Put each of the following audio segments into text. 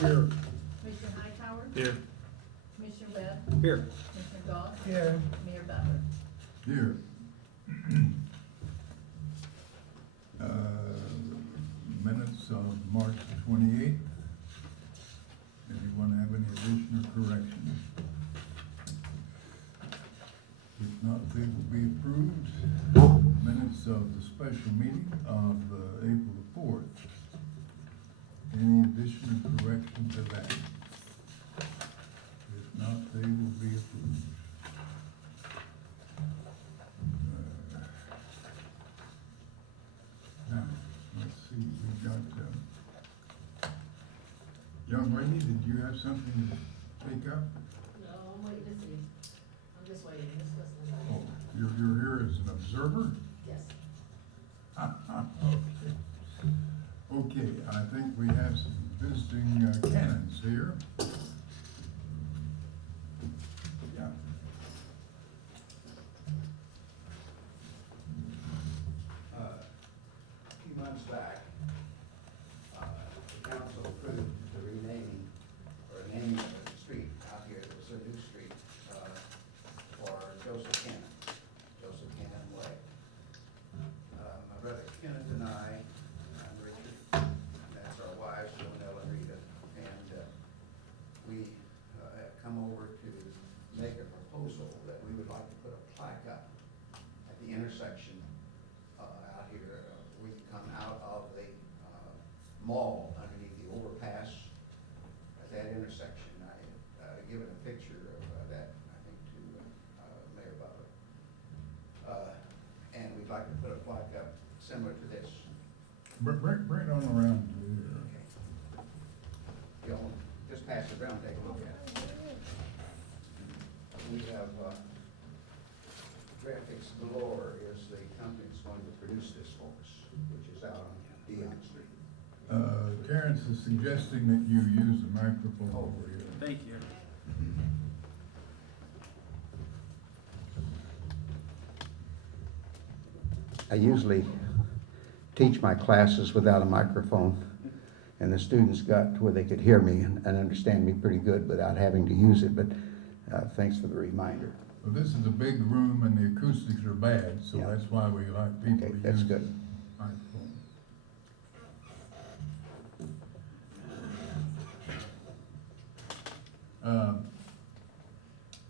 Here. Commissioner Hightower? Here. Commissioner Webb? Here. Commissioner Doss? Here. Mayor Butler? Here. Minutes of March 28th. Anyone have any addition or correction? If not, they will be approved. Minutes of the special meeting of April the 4th. Any addition or correction to that? If not, they will be approved. Now, let's see, we've got, young lady, did you have something to take up? No, I'm waiting to see. I'm just waiting, just listening. Oh, you're here as an observer? Yes. Okay. Okay, I think we have some visiting canons here. Yeah. A few months back, the council approved the renaming, or naming of a street out here that was a new street, for Joseph Cannon Way. My brother Kenneth and I'm Richard, and that's our wives, Jonelle and Rita, and we have come over to make a proposal that we would like to put a plaque up at the intersection out here. We come out of the mall underneath the overpass at that intersection. I given a picture of that, I think, to Mayor Butler. And we'd like to put a plaque up similar to this. Bring it on around to here. Okay. Y'all just pass it around, take a look at it. We have Graphics Galore is the company that's going to produce this for us, which is out on Dion Street. Terrence is suggesting that you use the microphone over here. Thank you. I usually teach my classes without a microphone, and the students got to where they could hear me and understand me pretty good without having to use it, but thanks for the reminder. Well, this is a big room and the acoustics are bad, so Yeah. that's why we like people Okay, to that's use the good. microphone.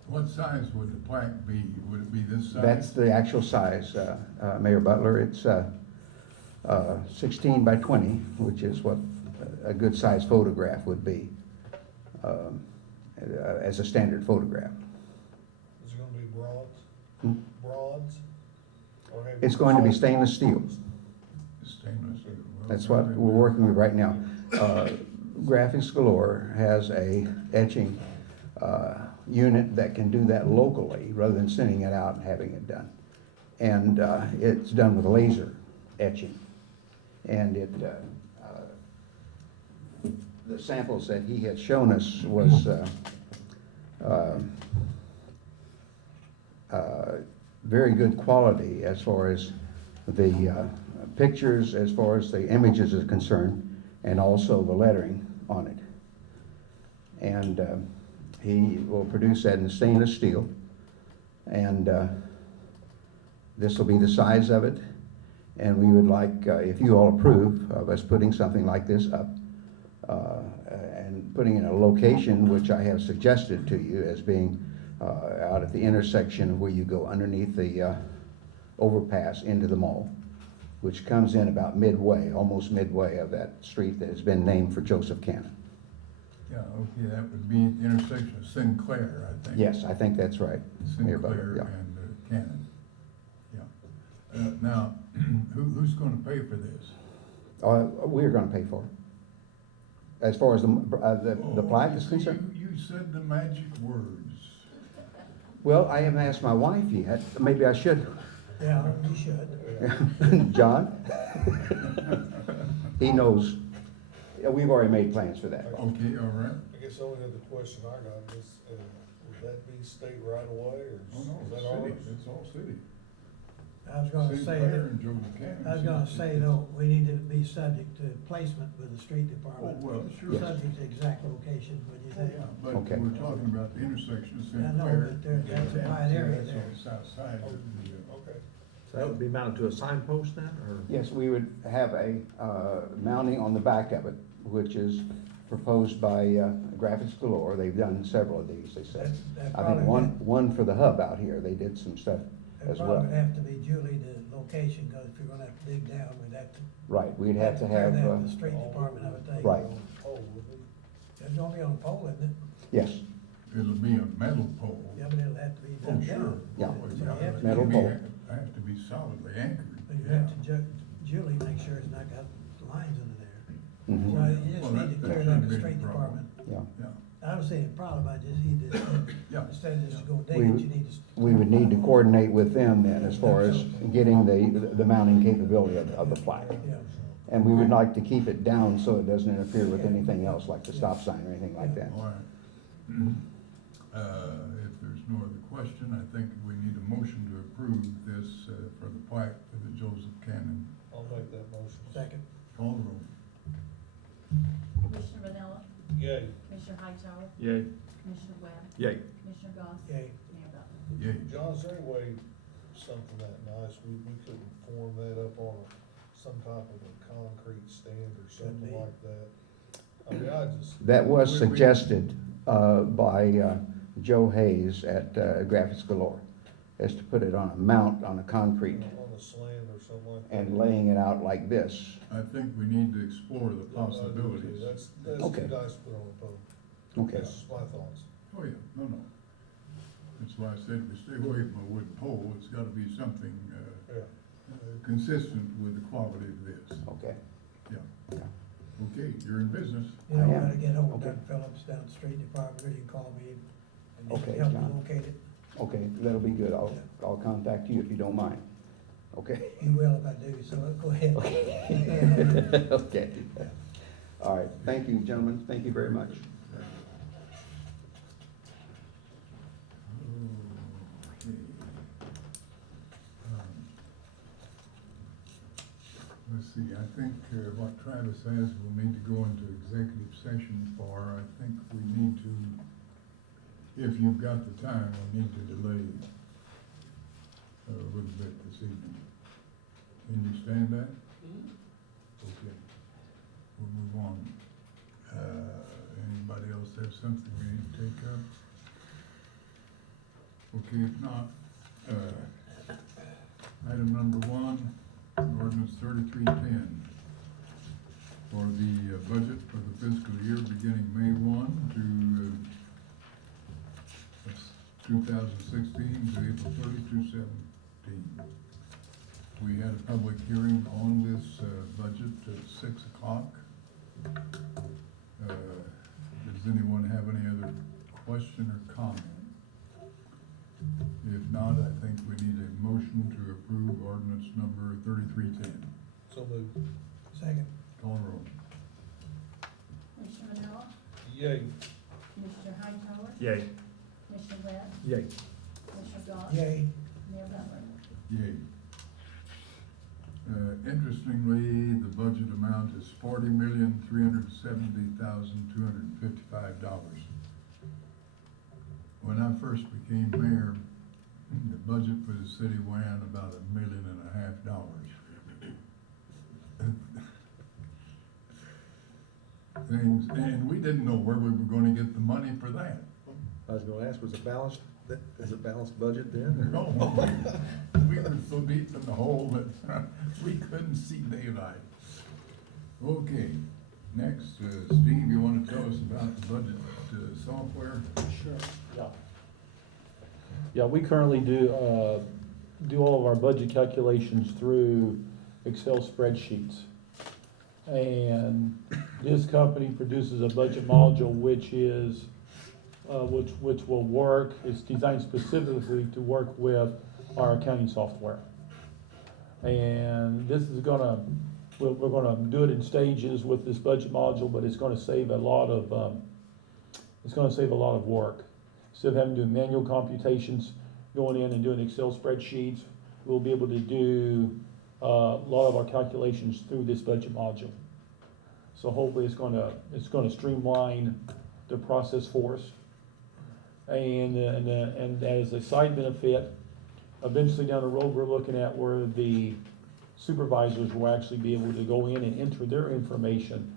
What size would the plaque be? Would it be this size? That's the actual size, Mayor Butler. It's 16 by 20, which is what a good size photograph would be, as a standard photograph. Is it gonna be broads? Hmm? Broads? Or have It's you- going to be stainless steel. Stainless steel. Well, That's what we're working with right now. Graphics Galore has a etching unit that can do that locally rather than sending it out and having it done. And it's done with laser etching. And the samples that he had shown us was very good quality as far as the pictures, as far as the images is concerned, and also the lettering on it. And he will produce that in stainless steel, and this will be the size of it. And we would like, if you all approve of us putting something like this up, and putting in a location which I have suggested to you as being out at the intersection where you go underneath the overpass into the mall, which comes in about midway, almost midway of that street that has been named for Joseph Cannon. Yeah, okay, that would be at the intersection of Sinclair, I think. Yes, I think that's right. Mayor Butler, Sinclair yeah. and Cannon. Yeah. Now, who's going to pay for this? We're gonna pay for it. As far as the plaque is see, concerned. You said the magic words. Well, I haven't asked my wife yet. Maybe I should. Yeah, you should. John? He knows. Yeah, we've already made plans for that. Okay, all right. I guess the only other question I got is, would that be state right away, or Oh, no, is it's that ours? city, it's all city. I was gonna St. say Clair that, and Joseph County. I was gonna say though, we need to be subject to placement with the street Oh, department. well, sure. Yes. Subject to exact location, would you think? Yeah, but Okay. we're talking about the intersection of I St. know, Clair. but that's a wide area That's there. on the south side of the, Okay. So that would be mounted to a signpost then, or? Yes, we would have a mounting on the back of it, which is proposed by Graphics Galore. They've done several of these, they said. That I probably think one for the hub out here, they did some stuff It as probably well. would have to be Julie, the location, because if you're gonna have to dig down, we'd have to. Right, we'd have to clear have, that to the street department, I would think. right. Oh, would we? It's gonna be on a pole, isn't it? yes, it'll be a metal pole. Yeah, but it'll have to be Oh, done sure. down. Yeah. Oh, So you have to- Metal pole. Have to be solidly anchored. But you have to Julie, make sure it's not got lines under there. mhm, So you Well, just need to that clear shouldn't that be the a street problem. department. yeah. Yeah, I don't see any problem, I just, he just, yeah. instead of just go dig We it, would- you need to. We would need to coordinate with them then as far as getting the mounting capability of the plaque. Yeah, And we would like to keep it down so it doesn't interfere with anything else, like the stop sign or anything like that. All right. If there's no other question, I think we need a motion to approve this for the plaque for the Joseph Cannon. I'll make that motion. second, Call the roll. Commissioner Vanilla, Yay. Commissioner Hightower, Yay. Commissioner Webb, Yay. Commissioner Goss, yay. Mayor Butler. Yay. John, is there any way something that nice, we couldn't form that up on some type of a concrete stand or something be. like that? I mean, I just. That was We- suggested by Joe Hayes at Graphics Galore, is to put it on a mount on a concrete On a slant or something like that. and laying it out like this. I think we need to explore the Yeah, I do too. possibilities. That's Okay. too nice to put on a pole. Okay, That's just my thoughts. Oh, yeah, no. That's why I said we stay away from a wood pole. It's gotta be something Yeah. consistent with the quality of this. okay. Yeah. Okay, you're in business. You know, I am. gotta get hold of Okay. Doug Phillips down at the street department, or you can call me and he Okay, can help John. you locate it. Okay, that'll be good. I'll contact you if you don't mind. Okay? You will if I do, so go ahead. Okay. All right, thank you, gentlemen. Thank you very much. Okay. Um, Let's see, I think what Travis says, we'll need to go into executive session for. I think we need to, if you've got the time, we need to delay a little bit this evening. Can you stand that? Okay. We'll move on. Anybody else have something we need to take up? Okay, if not, item number 1, ordinance 3310 for the budget for the fiscal year beginning May 1 to 2016 to April 30, 2017. We had a public hearing on this budget at 6 o'clock. Does anyone have any other question or comment? If not, I think we need a motion to approve ordinance number 3310. So moved. Second, Call the roll. Commissioner Vanilla, Yay. Commissioner Hightower, Yay. Commissioner Webb, Yay. Commissioner Goss, yay. Mayor Butler. Yay. Interestingly, the budget amount is $40,370,255. When I first became mayor, the budget for the city ran about $1.5 million. Things, and we didn't know where we were gonna get the money for that. I was gonna ask, was it balanced, is it balanced budget then, or? No, we were so deep in the hole that we couldn't see daylight. Okay, next, Steve, you wanna tell us about the budget software? Sure, yeah. Yeah, we currently do all of our budget calculations through Excel spreadsheets. And this company produces a budget module which is, which will work, it's designed specifically to work with our accounting software. And this is we're gonna do it in stages with this budget module, but it's gonna save a lot of work. Instead of having to do manual computations, going in and doing Excel spreadsheets, we'll be able to do a lot of our calculations through this budget module. So hopefully it's gonna streamline the process for us. And as a side benefit, eventually down the road, we're looking at where the supervisors will actually be able to go in and enter their information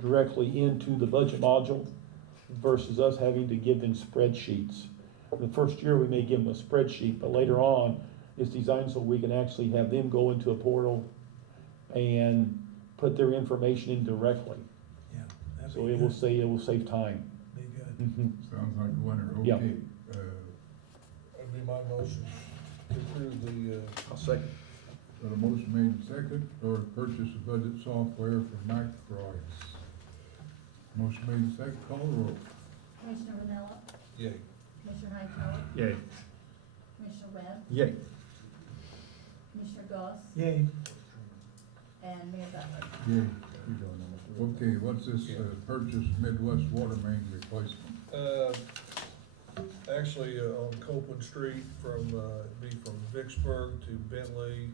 directly into the budget module versus us having to give them spreadsheets. The first year, we may give them a spreadsheet, but later on, it's designed so we can actually have them go into a portal and put their information in directly. Yeah, that'd So be it will good. save time. Be good. Mhm. Sounds like a winner, Yeah. okay. That'd be my motion to approve the, I'll second. Got a motion made and second for purchase of budget software for Microids. Motion made and second, call the roll. Commissioner Vanilla, yay. Commissioner Hightower, Yay. Commissioner Webb, Yay. Commissioner Goss, Yay, and Mayor Butler. Yay. Okay, what's this, purchase Midwest water main replacement? Actually, on Copeland Street from, be from Vicksburg to Bentley,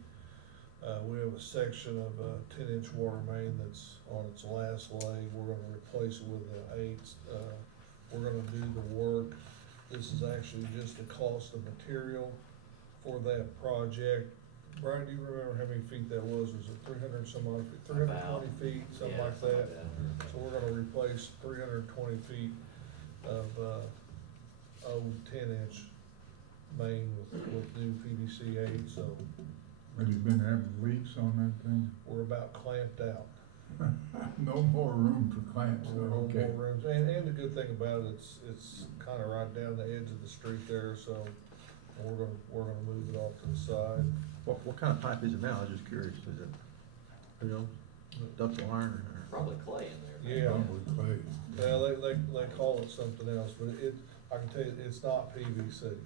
we have a section of a 10-inch water main that's on its last leg. We're gonna replace it with an 8. We're gonna do the work. This is actually just the cost of material for that project. Brian, do you remember how many feet that was? Was it 300 some odd, 320 feet, something Yeah, like that? So we're gonna replace 320 feet of, old 10-inch main with new PVC 8, so Have you been having leaks on that thing? we're about clamped out. No more room for clamps, No more okay. rooms, and the good thing about it, it's kinda right down the edge of the street there, so we're gonna move it off to the side. What kind of pipe is it now? I was just curious. Is it, you know, ductile iron or? Probably clay in there. Yeah, Probably clay. well, they call it something else, but I can tell you, it's not PVC.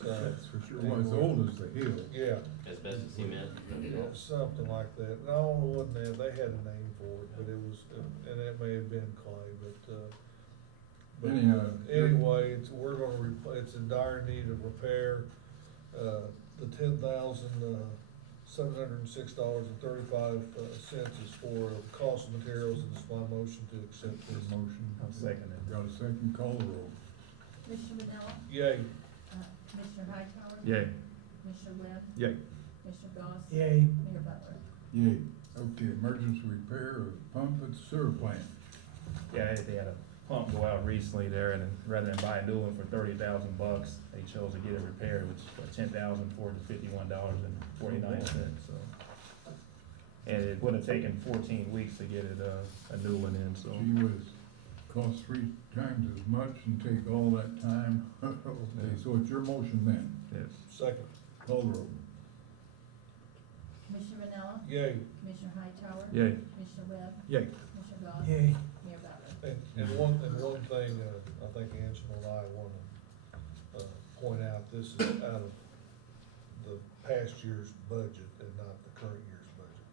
So, That's for sure. Well, as old as the hill. yeah, Asbestos cement. something like that. No, it wasn't that, they had a name for it, but it was, and it may have been clay, but Anyhow. anyway, we're gonna it's in dire need of repair. The $10,706.35 is for cost of materials, and it's my motion to accept Your this. motion. I'll second it. Got a second, call the roll. Commissioner Vanilla, Yay, Commissioner Hightower, Yay. Commissioner Webb, Yay. Commissioner Goss, yay, Mayor Butler. Yay. Okay, emergency repair of pump at the sewer plant. Yeah, they had a pump go out recently there, and rather than buy a new one for $30,000, they chose to get it repaired, which is $10,451.49, so. And it would have taken 14 weeks to get it, a new one in, so. Gee whiz, cost 3 times as much and take all that time. Okay, so it's your motion then. Yes. second, Call the roll. Commissioner Vanilla, yay. Commissioner Hightower, Yay. Commissioner Webb, Yay. Commissioner Goss, yay. Mayor Butler. And one thing, I think Angela and I wanna, point out, this is out of the past year's budget and not the current year's budget.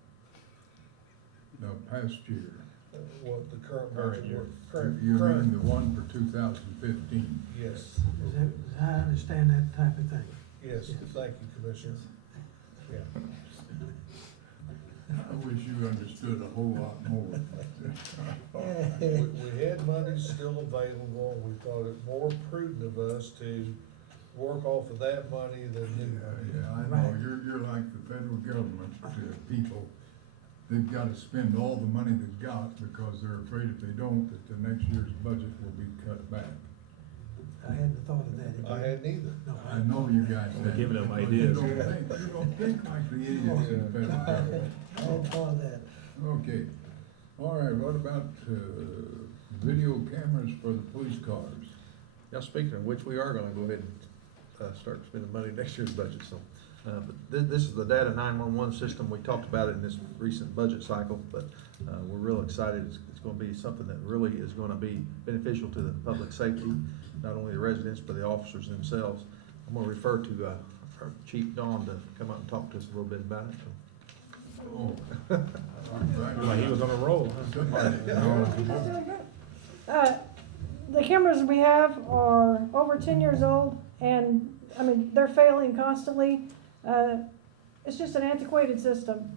Now, past year, What the current Current budget, year. you mean the one for 2015? yes, Is that, I understand that type of thing. yes, thank you, Commissioner. Yeah, I wish you understood a whole lot more. we had money still available, and we thought it more prudent of us to work off of that money than new money. Yeah, I know, you're like the federal government, people, they've gotta spend all the money they've got because they're afraid if they don't, that the next year's budget will be cut back. I hadn't thought of that. I hadn't either. No, I know you guys We're have. giving them because ideas. You don't think like the idiots in the federal government. I hadn't thought of that. Okay, all right, what about, video cameras for the police cars? Now, speaking of which, we are gonna go ahead and, start spending money next year's budget, so. But this is the data 911 system. We talked about it in this recent budget cycle, but, we're real excited. It's gonna be something that really is gonna be beneficial to the public safety, not only the residents, but the officers themselves. I'm gonna refer to, our Chief Don to come up and talk to us a little bit about it. Oh. Like he was on a roll, huh? Somebody knowledgeable. The cameras we have are over 10 years old, and, I mean, they're failing constantly. It's just an antiquated system.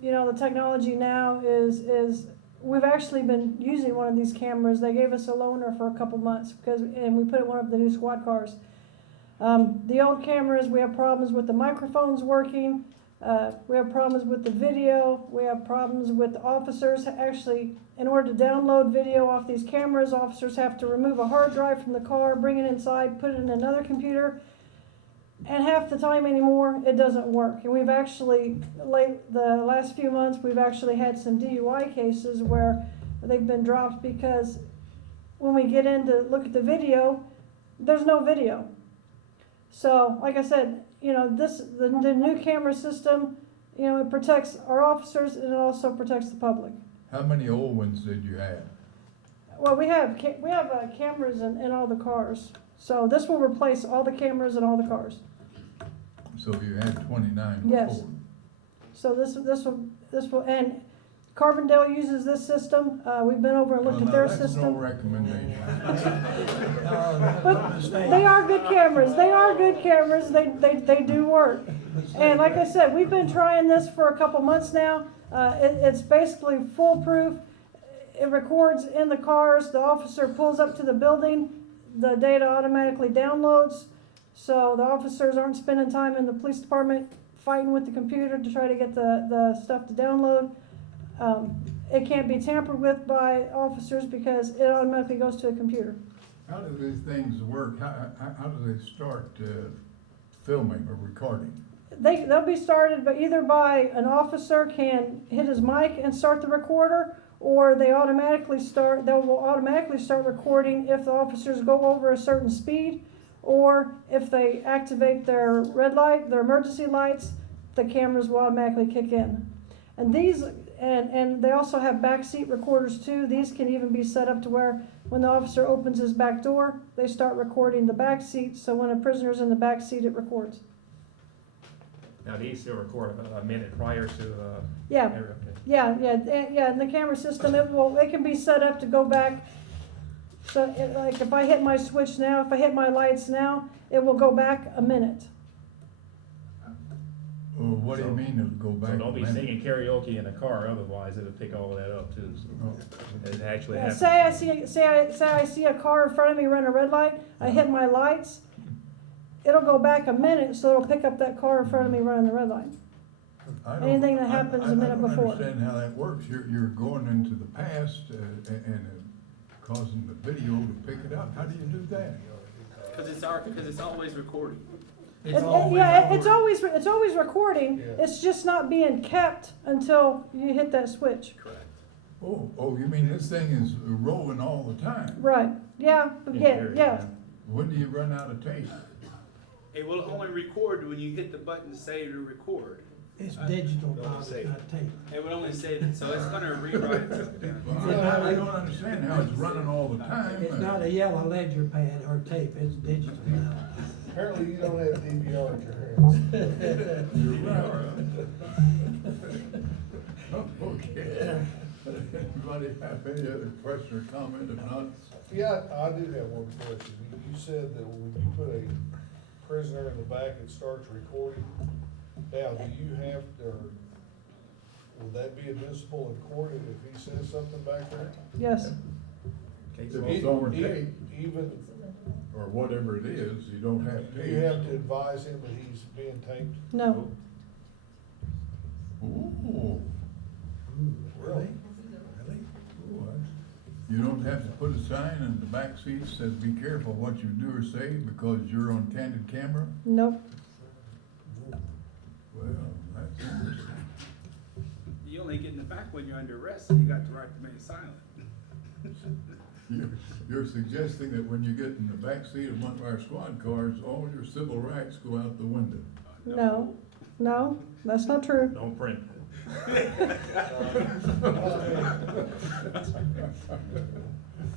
You know, the technology now is, we've actually been using one of these cameras. They gave us a loaner for a couple months and we put it in one of the new squad cars. The old cameras, we have problems with the microphones working. We have problems with the video. We have problems with the officers. Actually, in order to download video off these cameras, officers have to remove a hard drive from the car, bring it inside, put it in another computer. And half the time anymore, it doesn't work. And we've actually, the last few months, we've actually had some DUI cases where they've been dropped because when we get in to look at the video, there's no video. So, like I said, you know, the new camera system, you know, it protects our officers and it also protects the public. How many old ones did you have? Well, we have cameras in all the cars. So this will replace all the cameras in all the cars. So you had 29 before? Yes. So this will, and Carbondale uses this system. We've been over and looked at their That's no system. recommendation. But they are good cameras. They are good cameras. They do work. And like I said, we've been trying this for a couple months now. It's basically foolproof. It records in the cars. The officer pulls up to the building. The data automatically downloads. So the officers aren't spending time in the police department fighting with the computer to try to get the stuff to download. It can't be tampered with by officers because it automatically goes to a computer. How do these things work? How do they start filming or recording? They'll be started either by an officer can hit his mic and start the recorder, or they will automatically start recording if the officers go over a certain speed, or if they activate their red light, their emergency lights, the cameras will automatically kick in. And these, and they also have backseat recorders too. These can even be set up to where when the officer opens his back door, they start recording the back seat, so when a prisoner's in the back seat, it records. Now, these still record a minute prior to, Yeah. okay. Yeah, in the camera system, it can be set up to go back. So, like, if I hit my switch now, if I hit my lights now, it will go back a minute. Well, what do you mean it'll go back? So don't be a minute? singing karaoke in the car, otherwise it'll pick all of that up too, so it actually happens. Say I see a car in front of me run a red light, I hit my lights, it'll go back a minute, so it'll pick up that car in front of me running the red light. Anything that happens a minute before. I don't understand how that works. You're going into the past and causing the video to pick it up. How do you do that? Because it's always recording. It's always recording, Yeah. it's just not being kept until you hit that switch. Correct. Oh, you mean this thing is rolling all the time? Right, yeah, yeah. When do you run out of tape? It will only record when you hit the button to save to record. It's digital, Bob, it's not tape. It will only save it, so it's gonna rewrite itself down. Well, I don't understand how it's running all the time. It's not a yellow ledger pad or tape, it's digital now. Apparently you don't have DVR at your hands. You're right. Okay. Anybody have any other question or comment? If not, Yeah, I do have one question. You said that when you put a prisoner in the back, it starts recording. Now, do you have, or will that be admissible in court if he says something back there? Yes, Case if law. it's on tape, Even, or whatever it is, you don't have do tape. you have to advise him that he's being taped? no, Ooh. Really? You don't have to put a sign in the back seat that says, "Be careful what you do or say because you're on candid camera"? nope. Well, that's interesting. You only get in the back when you're under arrest, and you got the right to remain silent. You're suggesting that when you get in the back seat of one of our squad cars, all your civil rights go out the window? No, that's not true. Don't print.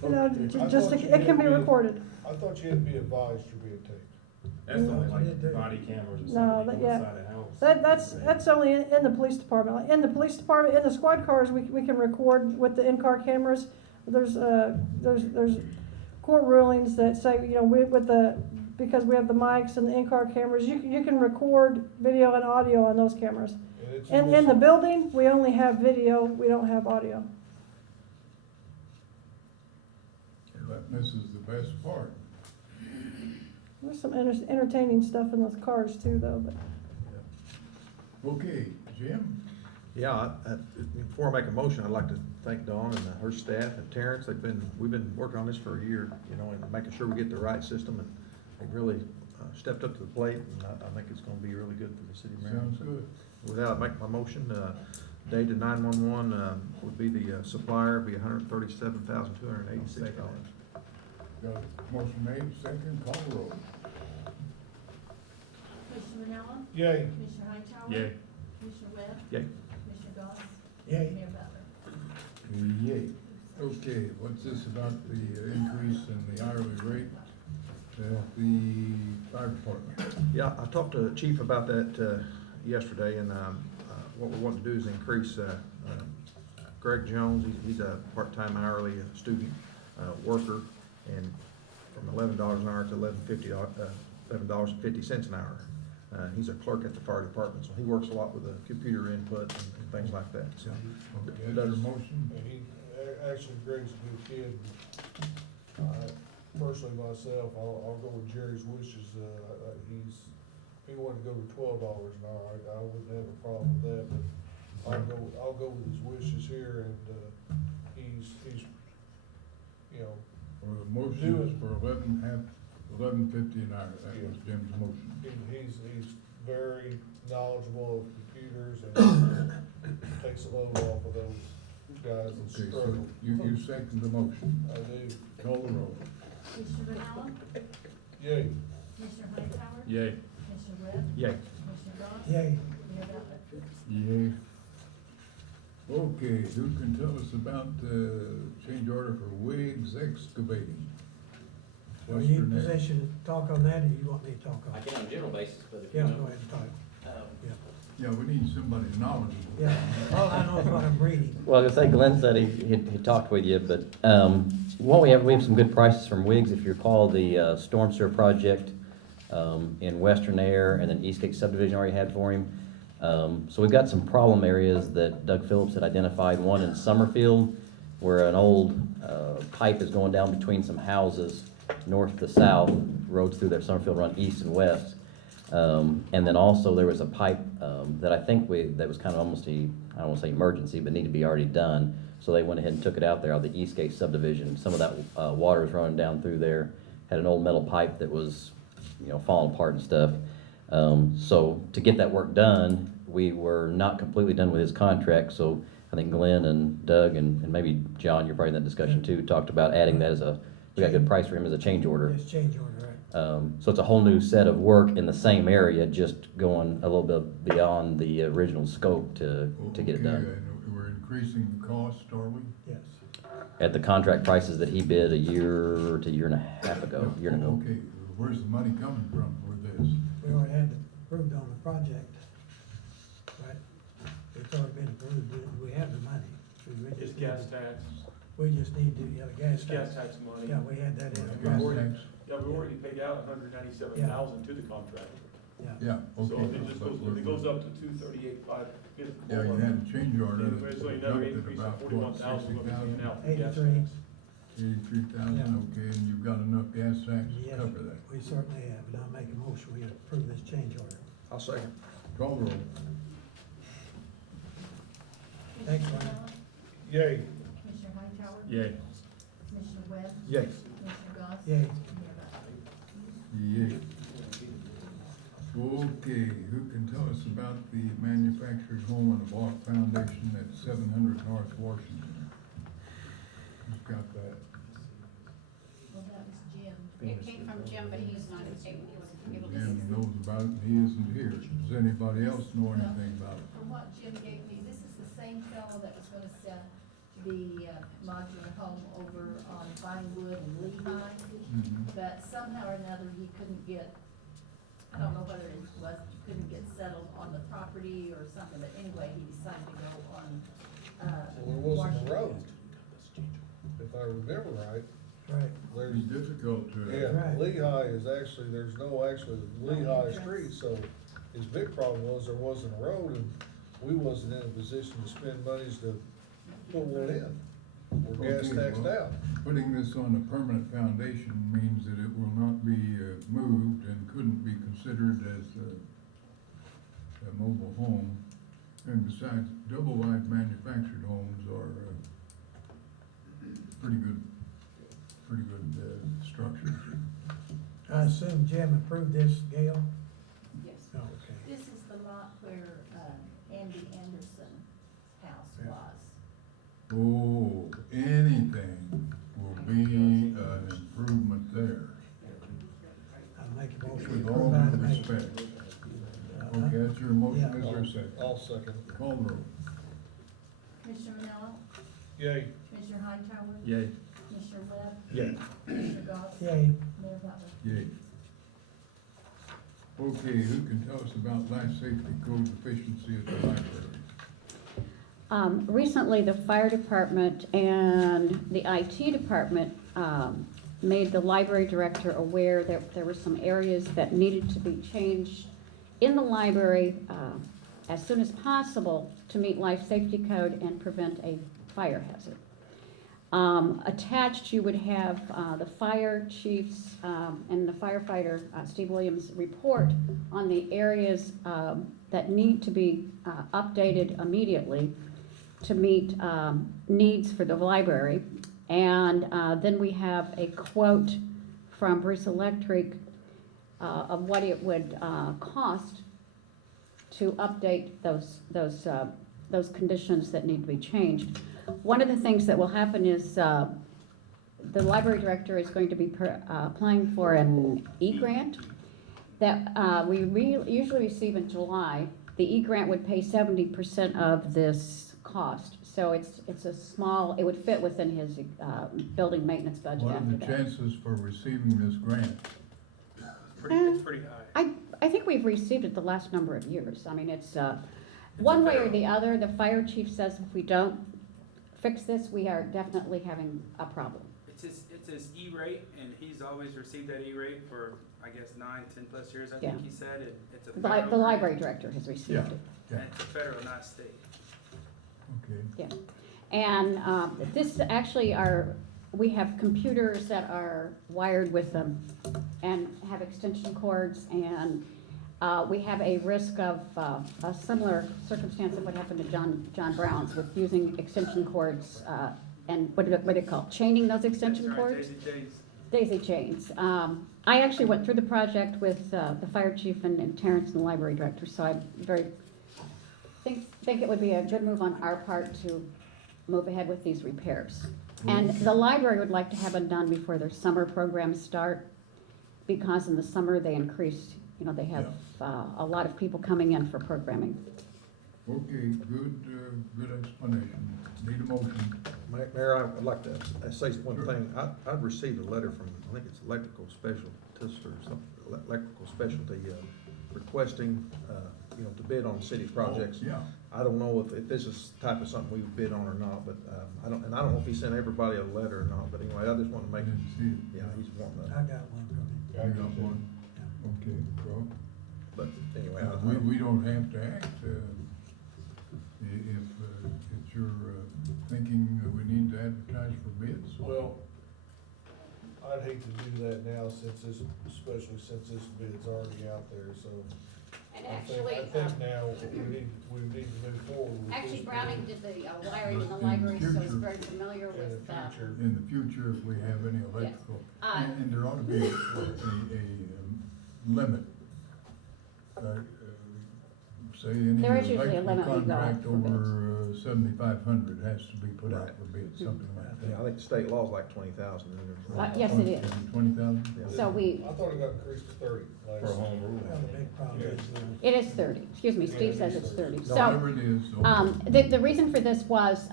No, just, it can be recorded. I thought you had to be advised you're being taped. That's only like body cameras or No, something yeah. inside the house. That's only in the police department. Like, in the police department, in the squad cars, we can record with the in-car cameras. There's court rulings that say, you know, with the because we have the mics and the in-car cameras. You can record video and audio on those cameras. And it's In the building, we only have video, we don't have audio. That misses the best part. There's some entertaining stuff in those cars too, though, but. Okay, Jim? Yeah, before I make a motion, I'd like to thank Dawn and her staff and Terrence. We've been working on this for a year, you know, and making sure we get the right system, and they really stepped up to the plate, and I think it's gonna be really good for the city of Marion. Sounds good. With that, I make my motion, Data 911, would be the supplier, be $137,286. Got a motion made, second, call the roll. Commissioner Manella? Yay. Commissioner Hightower? Yay. Commissioner Webb? Yay. Commissioner Goss? Yay. Mayor Butler? Yay. Okay, what's this about the increase in the hourly rate at the fire department? Yeah, I talked to Chief about that yesterday, and what we want to do is increase Greg Jones. He's a part-time hourly student worker, and from $11 an hour to $11.50 an hour. He's a clerk at the fire department, so he works a lot with the computer input and things like that. So Okay, is there a motion? And actually Greg's a good kid. Personally myself, I'll go with Jerry's wishes. If he wanted to go to $12 an hour, I wouldn't have a problem with that, but I'll go with his wishes here, and, he's, you know, Or the motion is for $11.50 an hour, that was Jim's motion. he's very knowledgeable of computers and takes a load off of those guys that Okay, so struggle. you second the motion, I do. call the roll. Commissioner Manella? Yay. Commissioner Hightower? Yay. Commissioner Webb? Yay. Commissioner Goss? Yay. Mayor Butler? Yay. Okay, who can tell us about the change order for Wiggs Excavating? Are you in Western Ag. position to talk on that, or you want me to talk on I it? can on a general basis, but if you Yeah, know. go ahead and talk. Yeah. Yeah, we need somebody knowledgeable. Yeah, all I know is what I'm reading. Well, I say Glenn said he talked with you, but, what we have some good prices from Wiggs. If you recall, the, storm sewer project, in Western Air and then Eastgate subdivision already had for him. So we've got some problem areas that Doug Phillips had identified, one in Summerfield, where an old, pipe is going down between some houses, north to south, roads through there, Summerfield run east and west. And then also there was a pipe, that I think that was kind of almost I don't wanna say emergency, but needed to be already done. So they went ahead and took it out there on the Eastgate subdivision. Some of that, water is running down through there, had an old metal pipe that was, falling apart and stuff. So to get that work done, we were not completely done with his contract, so I think Glenn and Doug and maybe John, you're probably in that discussion too, talked about adding that we got a good price for him as a change order. Just change order, right? So it's a whole new set of work in the same area, just going a little bit beyond the original scope to get it Okay, done. and we're increasing the cost, are we? Yes. At the contract prices that he bid a year to year and a half ago, year and a ago. Okay, where's the money coming from for this? We already had it approved on the project, right? It's already been approved, we have the money. It's gas tax, We just need to, yeah, the gas it's gas tax. tax money. Yeah, we had that in the Gas project. tax? Yeah, we already paid out $197,000 to the contractor. Yeah. Yeah, okay. So it goes up to 238,5. Yeah, you had a change order. Yeah, there's only another deducted increase about, of what, 41,000 will be taken 60,000? out for gas 83. tax. 83,000, okay, and you've got enough gas tax to Yes, cover that. we certainly have, and I'll make a motion, we approve this change order. I'll second. Call the roll. Thanks, Commissioner Ryan. Manella? Yay. Commissioner Hightower? Yay. Commissioner Webb? Yay. Commissioner Goss? Yay. Mayor Butler? Yeah. Okay, who can tell us about the manufactured home and block foundation at 700 North Washington? Who's got that? Well, that was Jim. It came from Jim, but he's not able to Jim knows about it, and he isn't here. Does anybody else know anything about it? From what Jim gave me, this is the same fellow that was gonna sell the modular home over on Vinewood and Lehigh. Mhm. But somehow or another, he couldn't get, I don't know whether it was, he couldn't get settled on the property or something, but anyway, he decided to go on, Well, there wasn't a Washington. road, if I remember right. Right. There's, It's difficult to. yeah, Right. Lehigh is actually, there's no actually Lehigh Street, so his big problem was there wasn't a road, and we wasn't in a position to spend monies to put one in. We're gas Okay, taxed well, out. Putting this on a permanent foundation means that it will not be moved and couldn't be considered as a mobile home. And besides, double-wide manufactured homes are pretty good structures. I assume Jim approved this, Gail? Yes. Oh, okay. This is the lot where, Andy Anderson's house Yeah. was. Oh, anything will be an improvement there, I'll make a motion. with to all approve due item eight. respect. Okay, that's your motion, Yeah. is there a second? I'll second. Call the roll. Commissioner Manella, Yay. Commissioner Hightower, Yay. Commissioner Webb, Yeah. Commissioner Goss, Yay. Mayor Butler. Yay. Okay, who can tell us about life safety code deficiency at the library? Recently, the fire department and the IT department made the library director aware that there were some areas that needed to be changed in the library as soon as possible to meet life safety code and prevent a fire hazard. Attached, you would have the fire chief's and the firefighter, Steve Williams' report on the areas that need to be updated immediately to meet needs for the library. And then we have a quote from Bruce Electric of what it would cost to update those conditions that need to be changed. One of the things that will happen is the library director is going to be applying for an E-grant that we usually receive in July. The E-grant would pay 70% of this cost. So it's a small, it would fit within his building maintenance budget What are after the that. chances for receiving this grant? It's pretty high. I think we've received it the last number of years. I mean, it's one way or the other. The fire chief says if we don't fix this, we are definitely having a problem. It's his E-rate, and he's always received that E-rate for, I guess, 9-10+ years, I think Yeah. he said. It's a The federal the library grant, director has received Yeah. it. and it's a federal, not state. Okay. And this actually we have computers that are wired with them and have extension cords, and we have a risk of a similar circumstance of what happened to John Brown's with using extension cords, and what do they call, chaining those extension That's right, cords? Daisy Chains. Daisy chains. I actually went through the project with the fire chief and Terrence and the library director, so I think it would be a good move on our part to move ahead with these repairs. And the library would like to have it done before their summer programs start, because in the summer they increase, they have a lot of people coming in for programming. Okay, good explanation. Need a motion. Mayor, I would like to say one thing. I've received a letter from, I think it's electrical specialist or something, electrical specialty, requesting, to bid on city projects. Yeah. I don't know if this is type of something we would bid on or not, but, I don't know if he sent everybody a letter or not, but anyway, I just want to I make, didn't see it. yeah, he's wanting I to, got one from him. I got one. Okay, well, but anyway, we don't have to act, if it's your thinking that we need to advertise for bids. Well, I'd hate to do that now especially since this bid's already out there, so. And I actually, think now we need to move forward with this. actually bid. Browning did the wiring in the But in the library, so he's future- very familiar In the with that. future, In the future, if we have any electrical, and there ought to be a limit. Say any There is usually a electrical limit we go out contract for bids. over 7,500 has to be put out for bid, something like yeah, I that. think the state law's like 20,000. Yes, it is. 20,000? So we, I thought it got increased to 30 last. For a home rule. Well, the big problem is, it is 30, excuse me, Steve says it's 30. So, Whatever it is, okay. the reason for this was,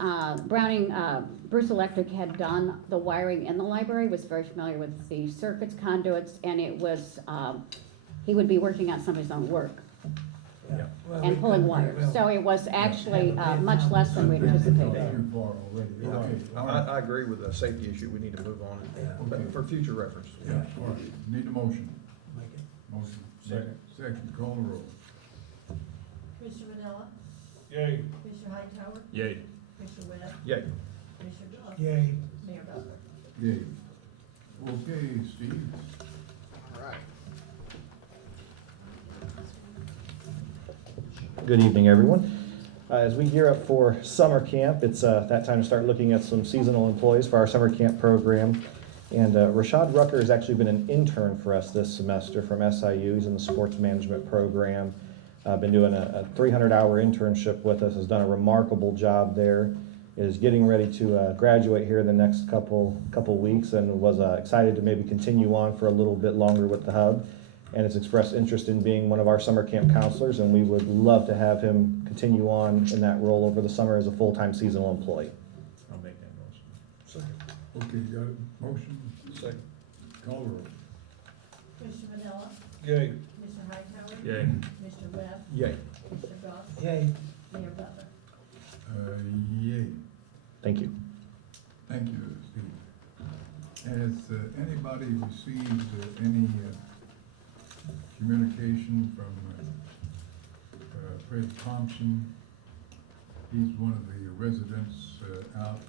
Browning, Bruce Electric had done the wiring in the library, was very familiar with the circuits, conduits, and it was, he would be working on some of his own work. Yeah. Well, and we pulling couldn't very wires. well So it was actually have a bid much now. less than we Too anticipated. far already, Yeah, okay, all right. I agree with the safety issue, we need to move on, Yeah. but for future reference. Yeah, all right, need a motion. Make it. Motion. Second. Second, call the roll. Commissioner Manila, Yay. Commissioner Hightower, Yay. Commissioner Webb, Yay. Commissioner Doss, Yay. Mayor Butler. Yay. Okay, Steve. All right. Good evening, everyone. As we gear up for summer camp, it's that time to start looking at some seasonal employees for our summer camp program. And Rashad Rucker has actually been an intern for us this semester from SIU. He's in the sports management program. Been doing a 300-hour internship with us, has done a remarkable job there. Is getting ready to graduate here in the next couple weeks, and was excited to maybe continue on for a little bit longer with the hub, and has expressed interest in being one of our summer camp counselors, and we would love to have him continue on in that role over the summer as a full-time seasonal employee. I'll make that motion. Second. Okay, got a motion? Second. Call the roll. Commissioner Manila, Yay. Commissioner Hightower, Yay. Commissioner Webb, Yay. Commissioner Doss, Yay. Mayor Butler. Yay. Thank you. Thank you, Steve. Has anybody received any communication from Fred Thompson? He's one of the residents out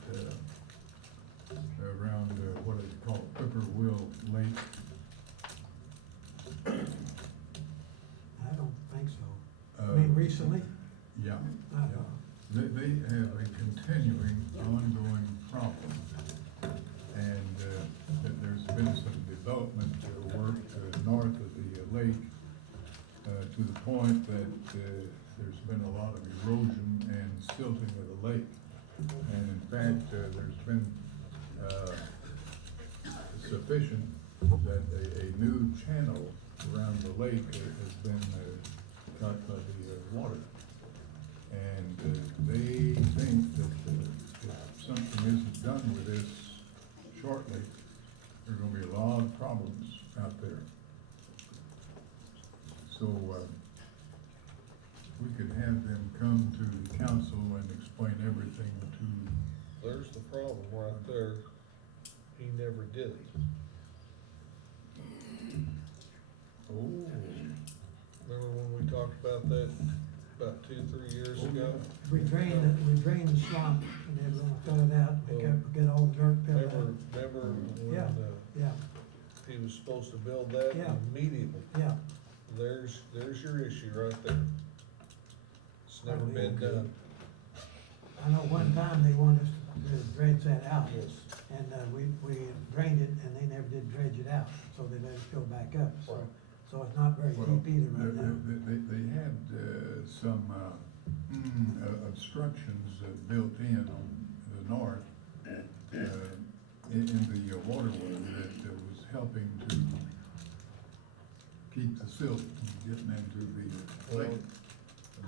around what is called Whippoorwill Lake. I don't think so. I mean, recently? Yeah. I Yeah. They have a continuing, ongoing problem. And that there's been some development work north of the lake to the point that there's been a lot of erosion and silting of the lake. And in fact, there's been sufficient that a new channel around the lake has been cut by the water. And they think that if something isn't done with this shortly, there are gonna be a lot of problems out there. So, we could have them come to the council and explain everything to. There's the problem right there. He never did it. Oh. Remember when we talked about that about 2-3 years ago? We drained the swamp, and they were gonna fill it out, and get all the dirt filled Remember out. when, Yeah. Yeah, he was supposed to build that Yeah. immediately? yeah. There's your issue right there. It's never been done. I know one time they wanted us to dredge that out. Yes. And, we drained it, and they never did dredge it out, so they let it fill back up, so. Right. So it's not very Well, deep either right now. They had some obstructions built in on the north in the waterway that was helping to keep the silt from getting into the lake.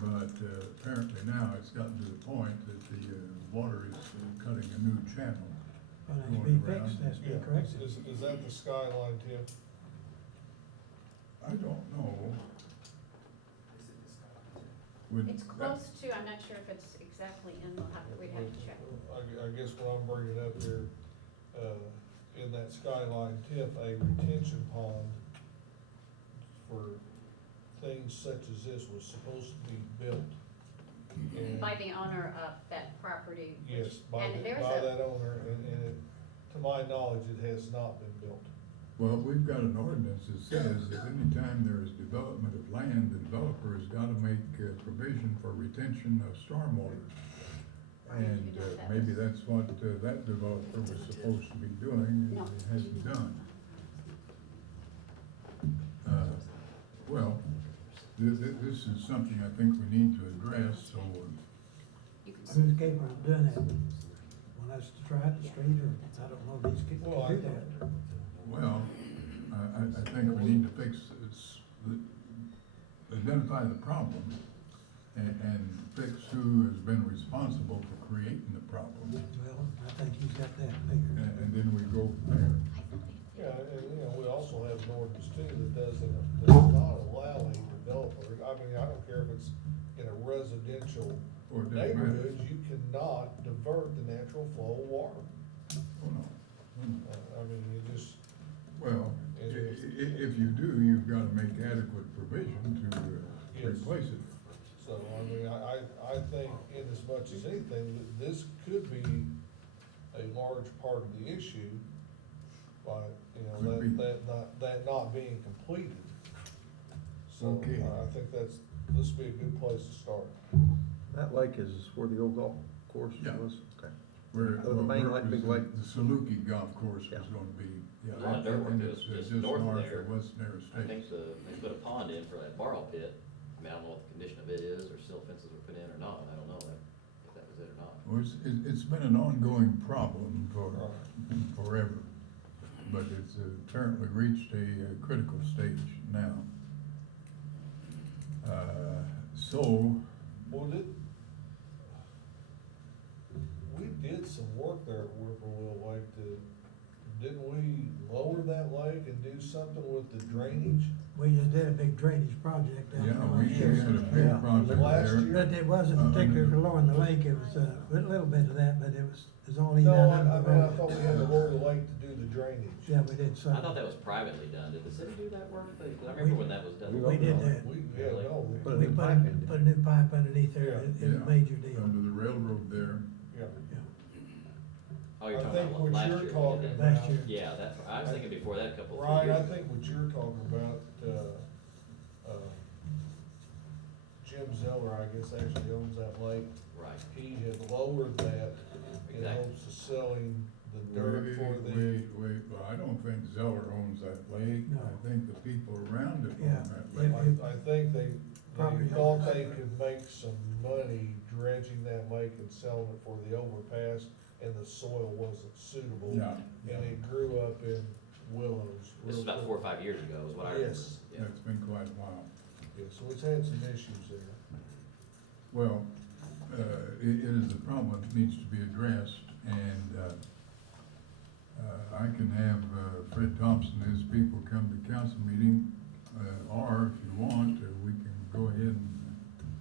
But apparently now it's gotten to the point that the water is cutting a new channel. Well, it has to be fixed, has to be corrected. Is that the skyline tip? I don't know. Would It's that- close to, I'm not sure if it's exactly in, we'd have to check. I guess what I'm bringing up here, in that skyline tip, a retention pond for things such as this was supposed to be built. And By the owner of that property. yes, by And there's that owner, and to my knowledge, it has not been built. Well, we've got an ordinance that says that anytime there is development of land, the developer has gotta make provision for retention of stormwater. And maybe that's what that developer was supposed to be doing, and No. it hasn't done. Well, this is something I think we need to address, so Who's capable of doing that? Want us to try it, the street, or, I don't know, these people Well, can do that. well, I think we need to fix this, identify the problem and fix who has been responsible for creating the problem. Well, I think he's got that figured. And then we go from there. Yeah, and we also have an ordinance too that does not allow a developer, I mean, I don't care if it's in a residential Or it doesn't matter. neighborhood, you cannot divert the natural flow of water. Oh, no. I mean, you just, Well, if you do, you've gotta make adequate provision to Yes. replace it. so, I mean, I think in as much as anything, that this could be a large part of the issue by, you know, Could be. that not being completed. So, Okay. I think this would be a good place to start. That lake is where the old golf course Yeah. was? Okay. Where, Oh, the main lake, big lake. The Saluki Golf Course was Yeah. gonna be, yeah. A lot of dirt work and is it's, just just north of north there. of West Narrow I think State. they put a pond in for that borrow pit. I mean, I don't know what the condition of it is, or still fences were put in or not, I don't know if that was it or not. Well, it's been an ongoing problem for, forever, but it's apparently reached a critical stage now. So, Well, we did some work there at Whippoorwill Lake didn't we lower that lake and do something with the drainage? We just did a big drainage project down yeah, there we last year. had a big Yeah. project Last there. year? But it wasn't particularly for lowering the lake, it was a little bit of that, but it was only No, down I under the mean, I road. thought we had to lower the lake to do the drainage. Yeah, we did some. I thought that was privately done. Did the city do that work? 'Cause I remember when that was done. We did that. Put a We new pipe in. put a new pipe underneath there, Yeah. it was a Yeah. major deal. Under the railroad there. Yeah. Oh, you're I talking think about what last you're year. we talking did that. about. Last year. Yeah, that's, I was thinking before that, a couple, 3 Right, years I ago. think what you're talking about, Jim Zeller, I guess, actually owns that lake. Right. He had lowered that in Exactly. hopes of selling the dirt for the. Wait, well, I don't think Zeller owns that lake, No. I think the people around it Yeah. own that Yeah. lake. I think they Property thought owners. they could make some money dredging that lake and selling it for the overpass, and the soil wasn't suitable. Yeah, And it grew up in willows. This is about 4 or 5 years ago, is what I remember. Yes. Yeah. that's been quite a while. Yeah, so it's had some issues there. Well, it is a problem that needs to be addressed, and, I can have, Fred Thompson and his people come to council meeting, or if you want, we can go ahead and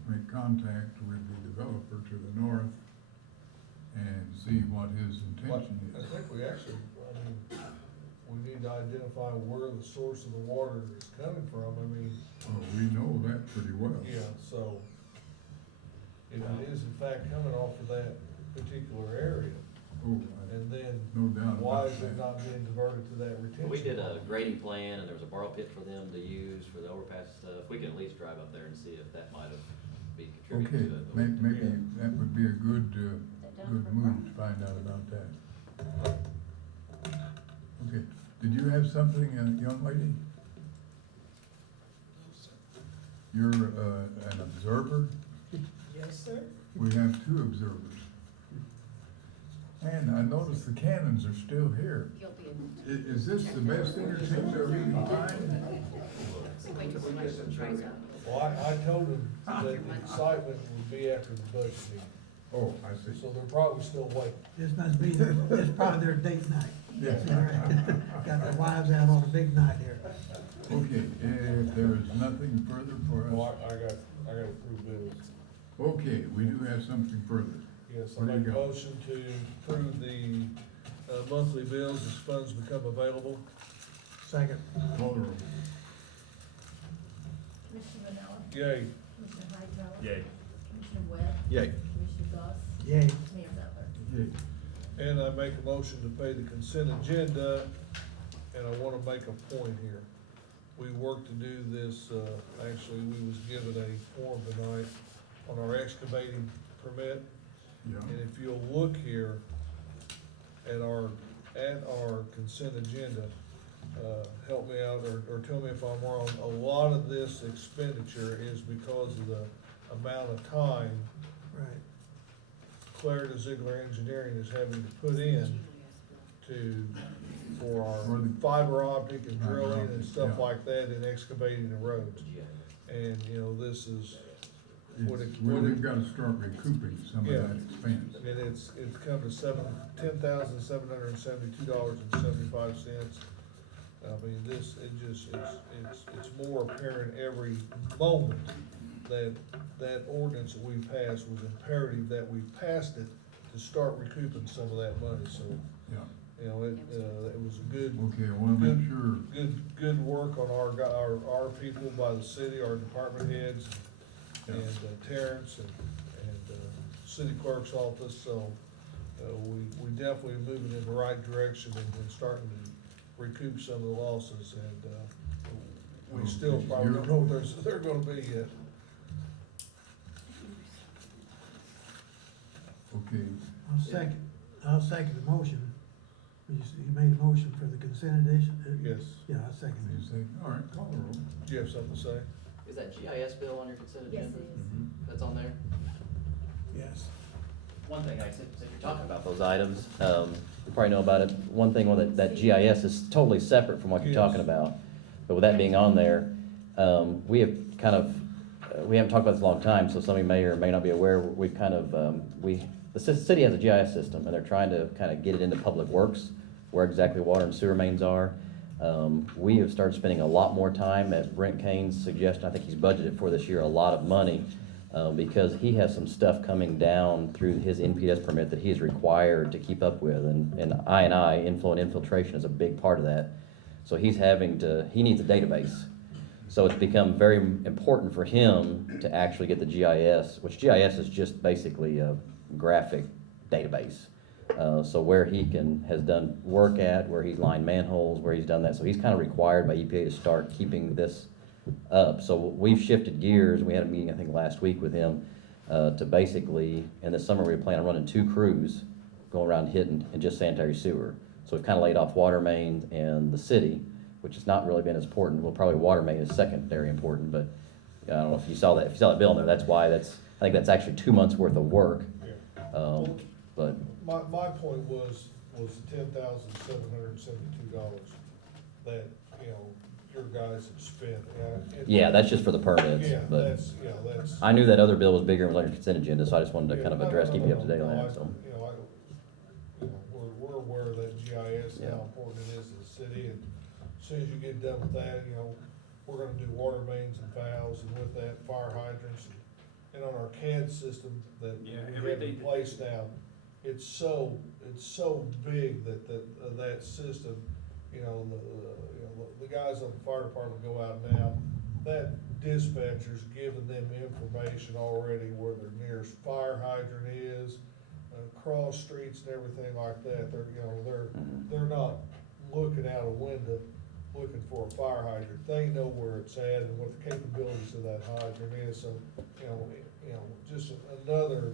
make contact with the developer to the north and see what his intention I is. think we actually, we need to identify where the source of the water is coming from, Well, we know that pretty well. yeah, so if it is in fact coming off of that particular area, Oh, and then no doubt why about is it that. not being diverted to that retention? We did a pond? grading plan, and there was a borrow pit for them to use for the overpass stuff. We can at least drive up there and see if that might have been Okay, contributing to it. maybe that would be a good, good move to find out about that. Okay, did you have something, young lady? You're, an observer? Yes, sir. We have 2 observers. And I noticed the cannons are still here. You'll be in. Is this the best entertainment we can find? So wait till somebody tries out. Well, I told them that the excitement would be after the budget meeting, Oh, I see. so they're probably still waiting. This must be it's probably their date night. Yes. Got their wives out on a big night here. Okay, if there is nothing further for Well, us, I got approved bills. okay, we do have something further. Yes, I Where do you make a go? motion to approve the, monthly bills as funds become available. Second. Call the roll. Commissioner Vanilla, Yay. Commissioner Hightower. Yay. Commissioner Webb, Yay. Commissioner Goss, Yay. Mayor Butler. Yay. And I make a motion to pay the consent agenda, and I wanna make a point here. We worked to do this, actually, we was given a form tonight on our excavating permit. Yeah. And if you'll look here at our consent agenda, help me out or tell me if I'm wrong, a lot of this expenditure is because of the amount of time Right. Clarida Ziegler Engineering is having to put in for our For the- fiber optic and Fiber drilling and optic, stuff yeah. like that and excavating the roads. And, you know, this is, What it- We've got to start recouping some of Yeah. that expense. and it's come to $10,772.75. I mean, it's more apparent every moment that that ordinance that we passed was imperative that we passed it to start recouping some of that money, so, Yeah, you know, it was a good, okay, I wanna make sure, good work on our people by the city, our department heads, and Terrence and city clerk's office, so, we definitely moving in the right direction and starting to recoup some of the losses, and, we still probably don't know what they're gonna be yet. okay, I'll second the motion. You made a motion for the consent edition? Yes. Yeah, I second you it. say, all right, call the roll. Do you have something to say? Is that GIS bill on your consent Yes, agenda? it is. That's on there? Yes. One thing, since you're talking about those items, you probably know about it. One thing, that GIS is totally separate from what you're Yes. talking about. But with that being on there, we have kind of, we haven't talked about this in a long time, so some of you may or may not be aware, we've kind of, the city has a GIS system, and they're trying to kind of get it into public works, where exactly water and sewer mains are. We have started spending a lot more time at Brent Kane's suggestion. I think he's budgeted for this year a lot of money, because he has some stuff coming down through his NPS permit that he is required to keep up with, and I, inflow and infiltration is a big part of that. So he needs a database. So it's become very important for him to actually get the GIS, which GIS is just basically a graphic database. So where he has done work at, where he's lined manholes, where he's done that. So he's kind of required by EPA to start keeping this up. So we've shifted gears. We had a meeting, I think, last week with him, to basically, in the summer, we were planning on running 2 crews going around hitting and just sanitary sewer. So we've kind of laid off water main and the city, which has not really been as important. Well, probably water main is secondary important, but I don't know if you saw that bill in there, that's why I think that's actually 2 months worth of work. Yeah. But My point was the $10,772 that, you know, your guys have spent. yeah, that's just for the permits, Yeah, but that's. I knew that other bill was bigger and was on your consent agenda, so I just wanted to kind of address, keep you up to date on that, so. We're aware of that GIS, Yeah. how important it is to the city, and as soon as you get done with that, you know, we're gonna do water mains and valves, and with that, fire hydrants, and on our CAD system that we Yeah, have in everything. place now, it's so big that system, you know, the guys on the fire department go out now, that dispatcher's giving them information already where their nearest fire hydrant is, cross streets and everything like that. They're not looking out a window looking for a fire hydrant. They know where it's at and what the capabilities of that hydrant is, so, you know, just another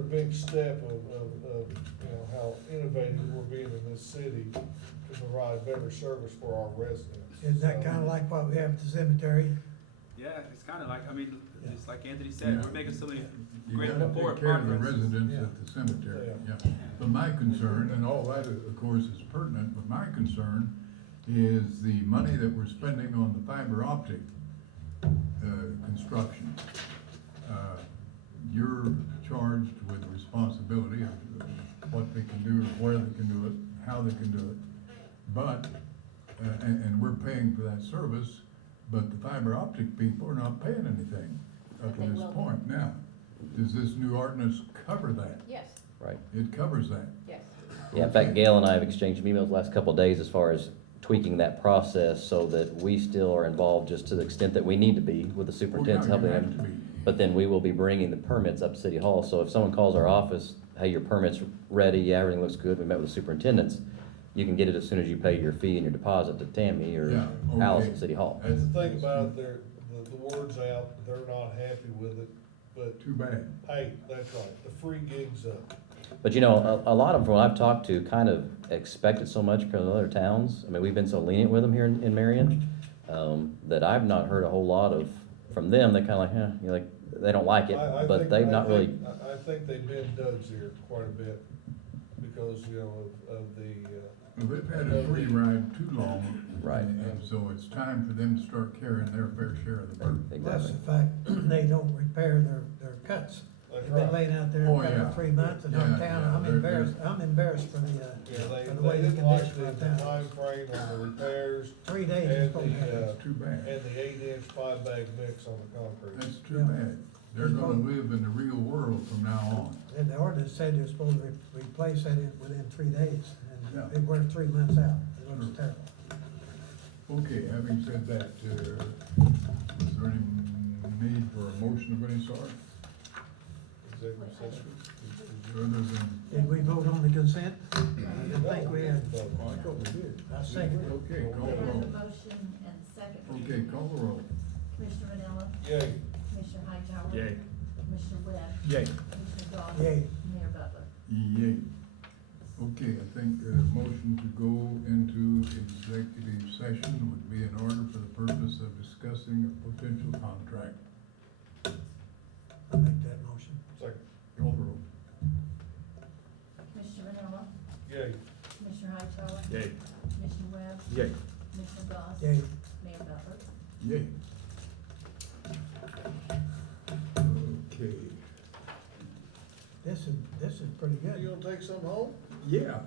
big step of, you know, how innovative we're being in this city to provide better service for our residents. Isn't that So- kinda like what we have at the cemetery? Yeah, it's kind of like, I mean, it's like Anthony said, Yeah. we're making so many You great gotta forward take care of the progress. residents Yeah. at the cemetery, Yeah. yeah. But my concern, and all that of course is pertinent, but my concern is the money that we're spending on the fiber optic, construction. You're charged with the responsibility of what they can do, where they can do it, how they can do it. But, and we're paying for that service, but the fiber optic people are not paying anything up to They this will be. point. Now, does this new ordinance cover that? Yes, Right. It covers that. yes. Yeah, in fact, Gail and I have exchanged emails the last couple of days as far as tweaking that process so that we still are involved just to the extent that we need to be with the superintendent's Well, yeah, helping you have to them. be. But then we will be bringing the permits up to City Hall, so if someone calls our office, hey, your permit's ready, yeah, everything looks good, we met with the superintendents, you can get it as soon as you pay your fee and your deposit to Tammy or Yeah, Alice okay. at City Hall. And the thing about it, the word's out, they're not happy with it, but Too bad. hey, that's right, the free gig's up. But you know, a lot of them, from what I've talked to, kind of expect it so much from other towns. I mean, we've been so lenient with them here in Marion, that I've not heard a whole lot of, from them, they kind of like, you know, like, they don't like it, but they've not really. I think they've been Doug's here quite a bit, because, you know, of the, Well, they've had a free ride too long. Right. And so it's time for them to start carrying their fair share of the burden. Plus Exactly. the fact they don't repair their cuts. that's They've been right. laying out there Oh, for yeah. 3 months and Yeah, I'm down, yeah, I'm they're- embarrassed for the, Yeah, for the way the didn't like condition the of the town time was. frame on the repairs 3 days is and supposed to have the, it. That's too bad. and the 8-inch 5-bag mix on the concrete. That's too Yeah. bad. They're gonna live in the real world from now on. And the ordinance said they're supposed to replace that within 3 days, Yeah. and it worked 3 months out. It looks Sure. terrible. Okay, having said that, is there any need for a motion of any sort? Executive session. Other than, Did we vote on the consent? I didn't think we had. No, oh, I thought we did. I second it. Okay, call There the was a roll. motion and a second. Okay, call the roll. Commissioner Vanilla, Yay. Commissioner Hightower. Yay. Commissioner Webb, Yay. Commissioner Dodd. Yay. Mayor Butler. Yay. Okay, I think a motion to go into executive session would be in order for the purpose of discussing a potential contract. I'll make that motion. Second. Call the roll. Commissioner Vanilla, Yay. Commissioner Hightower. Yay. Commissioner Webb, Yay. Commissioner Dodd. Yay. Mayor Butler. Yay. Okay. This is pretty good. You gonna take some home? Yeah,